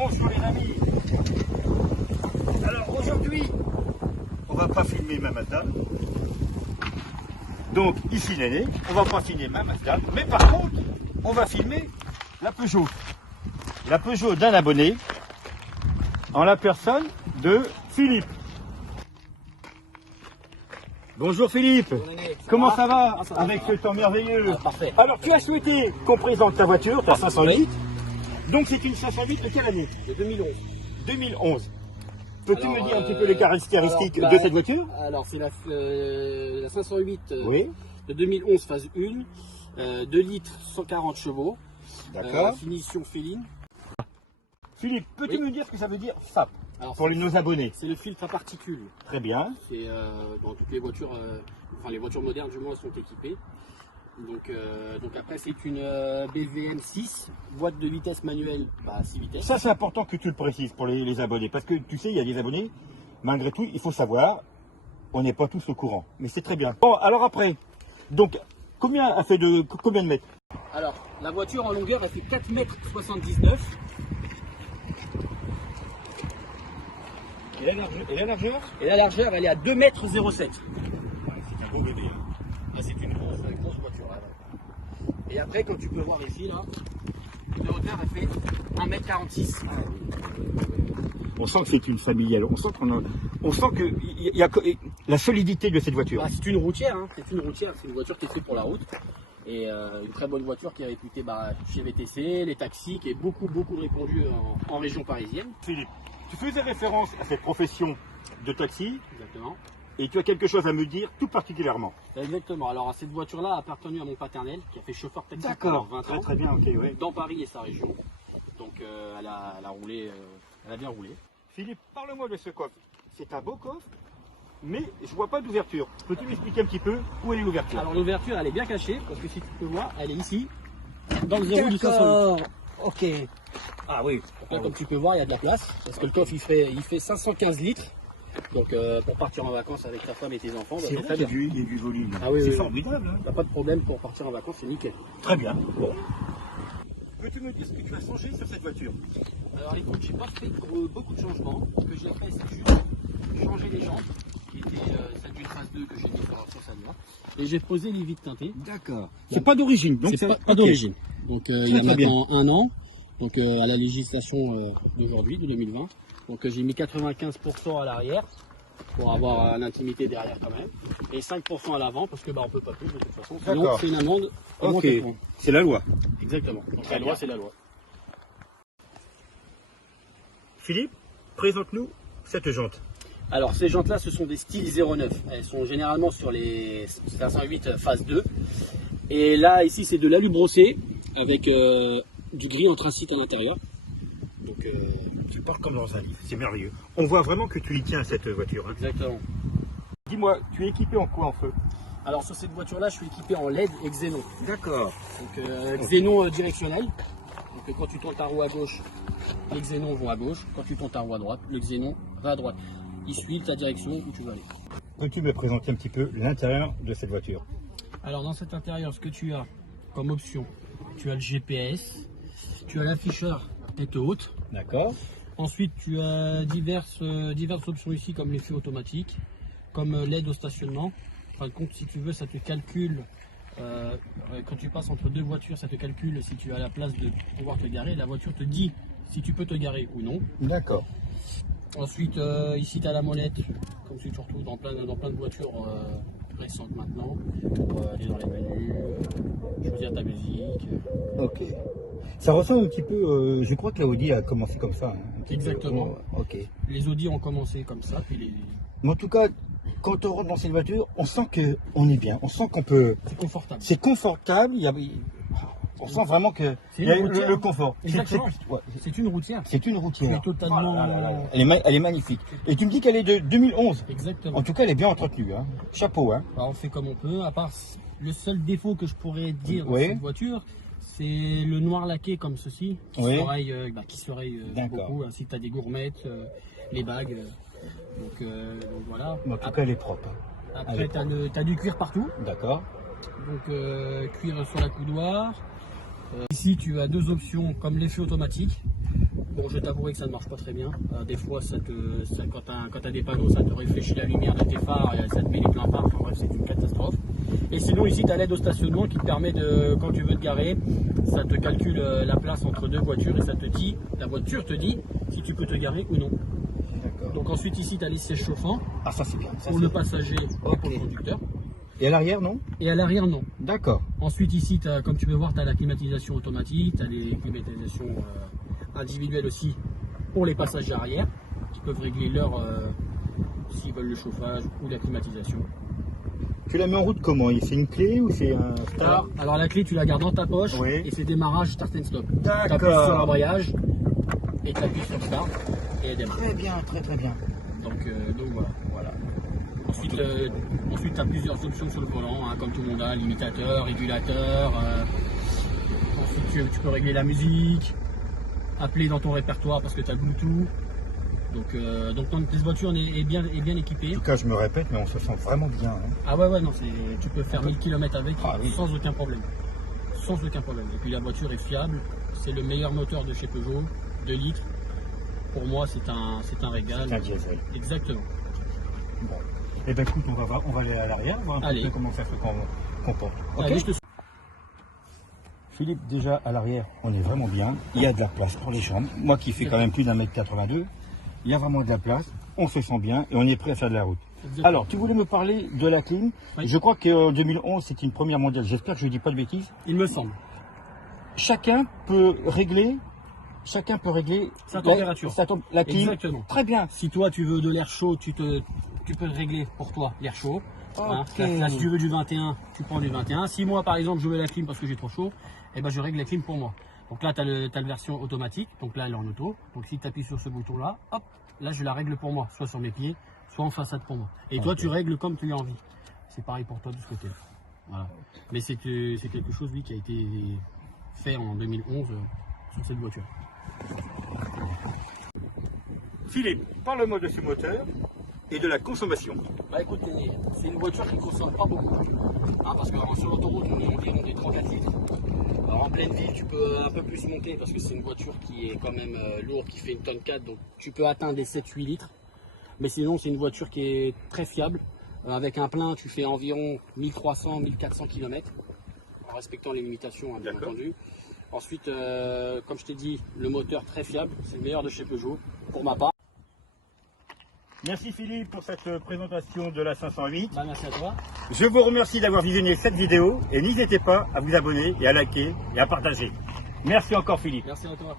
Bonjour les amis. Alors aujourd'hui, on va pas filmer ma Mazda. Donc ici l'aîné, on va pas filmer ma Mazda, mais par contre, on va filmer la Peugeot. La Peugeot d'un abonné, en la personne de Philippe. Bonjour Philippe, comment ça va avec ce temps merveilleux? Parfait. Alors tu as souhaité qu'on présente ta voiture, ta 508. Donc c'est une 508 de quelle année? De 2011. 2011. Peux-tu Alors, me dire un petit peu les caractéristiques alors, de cette voiture? Alors c'est la 508 Oui. de 2011 phase 1, 2 litres 140 chevaux, D'accord. finition féline. Philippe, peux-tu Oui. me dire ce que ça veut dire FAP Alors, pour nos abonnés? c'est le filtre à particules. Très bien. C'est dans toutes les voitures, enfin les voitures modernes du moins sont équipées. Donc après c'est une BVM 6, boîte de vitesse manuelle, 6 vitesses. Ça c'est important que tu le précises pour les abonnés, parce que tu sais, il y a des abonnés, malgré tout, il faut savoir, on n'est pas tous au courant, mais c'est très bien. Bon, alors après, donc, combien de mètres? Alors la voiture en longueur elle fait 4,79 m. Et la largeur? Et la largeur elle est à 2,07 m. C'est un beau bébé. Là, c'est une grosse voiture. Là. Et après, comme tu peux voir ici, là, de hauteur, elle fait 1,46 m. On sent que c'est une familiale, on sent que il y a la solidité de cette voiture. C'est une routière, hein. C'est une voiture qui est faite pour la route. Et une très bonne voiture qui est réputée chez VTC, les taxis, qui est beaucoup répandue en région parisienne. Philippe, tu faisais référence à cette profession de taxi, Exactement. et tu as quelque chose à me dire tout particulièrement. Exactement. Alors, cette voiture-là a appartenu à mon paternel, qui a fait chauffeur taxi D'accord, pendant 20 très ans, très bien, ok, ouais. dans Paris et sa région. Donc, elle a roulé, elle a bien roulé. Philippe, parle-moi de ce coffre. C'est un beau coffre, mais je vois pas d'ouverture. Peux-tu m'expliquer un petit peu où est l'ouverture? Alors l'ouverture elle est bien cachée parce que si tu peux voir elle est ici dans le zéro du 508. Ok. Ah oui. Donc là, comme tu peux voir il y a de la place parce que le coffre il fait 515 litres. Donc pour partir en vacances avec ta femme et tes enfants, C'est c'est vrai très qu'il y a bien. du volume. Ah oui, C'est oui, formidable. Hein. T'as pas de problème pour partir en vacances, c'est nickel. Très bien. Bon. Peux-tu me dire ce que tu as changé sur cette voiture? Alors écoute, j'ai pas fait beaucoup de changements. Ce que j'ai fait c'est juste changer les jantes qui étaient celle d'une phase 2 que j'ai mis sur celle-là. Et j'ai posé les vitres teintées. D'accord. C'est pas d'origine. Donc C'est pas ok. d'origine. Donc il y a très bien. maintenant 1 an, donc à la législation d'aujourd'hui, de 2020. Donc j'ai mis 95% à l'arrière pour avoir une intimité derrière quand même, et 5% à l'avant parce que on peut pas plus de toute façon. Sinon D'accord. c'est une amende. Ok. C'est la loi. Exactement. Donc Très la loi bien. c'est la loi. Philippe, présente-nous cette jante. Alors ces jantes-là, ce sont des styles 09. Elles sont généralement sur les 508 phase 2. Et là, ici, c'est de l'alu brossé avec du gris anthracite à l'intérieur. Donc, Tu parles comme dans un livre. C'est merveilleux. On voit vraiment que tu y tiens à cette voiture. Hein. exactement. Dis-moi, tu es équipé en quoi en feu? Alors sur cette voiture-là, je suis équipé en LED et xénon. D'accord. Donc xénon directionnel. Donc quand tu tournes ta roue à gauche, les xénons vont à gauche. Quand tu tournes ta roue à droite, le xénon va à droite. Ils suivent ta direction où tu veux aller. Peux-tu me présenter un petit peu l'intérieur de cette voiture? Alors dans cet intérieur, ce que tu as comme option, tu as le GPS, tu as l'afficheur tête haute. D'accord. Ensuite, tu as diverses options ici comme les feux automatiques, comme l'aide au stationnement. En fin de compte, si tu veux, ça te calcule, quand tu passes entre deux voitures, ça te calcule si tu as la place de pouvoir te garer. La voiture te dit si tu peux te garer ou non. D'accord. Ensuite, ici, tu as la molette, comme tu retrouves dans plein de voitures récentes maintenant, pour aller dans les menus, choisir ta musique. Ok. Ça ressemble un petit peu, je crois que la Audi a commencé comme ça. Hein, un petit peu. Exactement. Oh, ok. Les Audi ont commencé comme ça, puis Mais en tout cas, quand on rentre dans cette voiture, on sent qu'on est bien. On sent qu'on peut. c'est confortable. C'est confortable. On sent vraiment que C'est il y a une routière. le confort. Exactement. Ouais, C'est une routière. c'est une routière. Mais totalement. Ah là là. Elle est magnifique. Et tu me dis qu'elle est de 2011. Exactement. En tout cas, elle est bien entretenue. Hein. Chapeau. Hein. On fait comme on peut. À part le seul défaut que je pourrais dire de Oui. cette voiture, c'est le noir laqué comme ceci, qui Oui. s'oreille D'accord. beaucoup, ainsi que tu as des gourmettes, les bagues. Donc voilà. Mais en tout cas, elle est propre. Hein. Après, tu as du cuir partout. D'accord. Donc cuir sur la coudoir. Ici, tu as deux options comme l'effet automatique. Bon, je t'avouerai que ça ne marche pas très bien. Des fois, quand tu as des panneaux, ça te réfléchit la lumière de tes phares et ça te met les pleins phares. Enfin bref, c'est une catastrophe. Et sinon, ici, tu as l'aide au stationnement qui te permet de, quand tu veux te garer, ça te calcule la place entre deux voitures et ça te dit, la voiture te dit si tu peux te garer ou non. D'accord. Donc ensuite, ici, tu as les sièges chauffants Ah, ça c'est bien. Ça, pour c'est le bien. passager et pour le conducteur. Et à l'arrière, non? Et à l'arrière, non. D'accord. Ensuite, ici, comme tu peux voir, tu as la climatisation automatique, tu as les climatisations individuelles aussi pour les passagers arrière, qui peuvent régler l'heure s'ils veulent le chauffage ou la climatisation. Tu la mets en route comment? C'est une clé ou c'est un start? Alors la clé, tu la gardes dans ta poche Oui. et c'est démarrage start and stop. Tu D'accord. appuies sur l'embrayage et tu appuies sur start et elle démarre. Très bien, très très bien. Donc voilà. Ensuite, tu as plusieurs options sur le volant, hein, comme tout le monde a, limitateur, régulateur. Ensuite, tu peux régler la musique, appeler dans ton répertoire parce que tu as le Bluetooth. Donc notre voiture est bien équipée. En tout cas, je me répète, mais on se sent vraiment bien. Hein. Ah ouais, non, tu peux faire 1000 km avec Oui. sans aucun problème. Sans aucun problème. Et puis la voiture est fiable. C'est le meilleur moteur de chez Peugeot, 2 litres. Pour moi, c'est un régal. C'est un diesel. Exactement. Bon. Eh ben écoute, on va aller à l'arrière, voir un petit peu comment ça se comporte. Ok. Allez, je te... Philippe, déjà à l'arrière, on est vraiment bien. Il y a de la place pour les jambes. Moi qui fais quand même plus d'1m82, il y a vraiment de la place. On se sent bien et on est prêt à faire de la route. Exactement. Alors, tu voulais me parler de la clim. Oui. Je crois qu'en 2011, c'était une première mondiale. J'espère que je ne dis pas de bêtises. Il me semble. Chacun peut régler Sa température. la clim. Exactement. Très bien. Si toi tu veux de l'air chaud, tu peux le régler pour toi, l'air chaud. Hein. Ok. Là, si tu veux du 21, tu prends du 21. Si moi par exemple je veux la clim parce que j'ai trop chaud, eh ben, je règle la clim pour moi. Donc là tu as la version automatique, donc là elle est en auto. Donc si tu appuies sur ce bouton là, hop, là je la règle pour moi, soit sur mes pieds, soit en façade pour moi. Et toi tu règles comme tu as envie. C'est pareil pour toi de ce côté-là. Voilà. Mais c'est quelque chose oui, qui a été fait en 2011 sur cette voiture. Philippe, parle-moi de ce moteur et de la consommation. Bah écoute, c'est une voiture qui ne consomme pas beaucoup. Hein, parce que sur l'autoroute, on est environ des 34 litres. Alors en pleine ville, tu peux un peu plus monter parce que c'est une voiture qui est quand même lourde, qui fait une tonne 4, donc tu peux atteindre des 7-8 litres. Mais sinon, c'est une voiture qui est très fiable. Avec un plein, tu fais environ 1300-1400 km en respectant les limitations, hein, bien entendu. Ensuite, comme je t'ai dit, le moteur très fiable, c'est le meilleur de chez Peugeot, pour ma part. Merci Philippe pour cette présentation de la 508. Bah, merci à toi. Je vous remercie d'avoir visionné cette vidéo et n'hésitez pas à vous abonner et à liker et à partager. Merci encore Philippe. Merci à toi.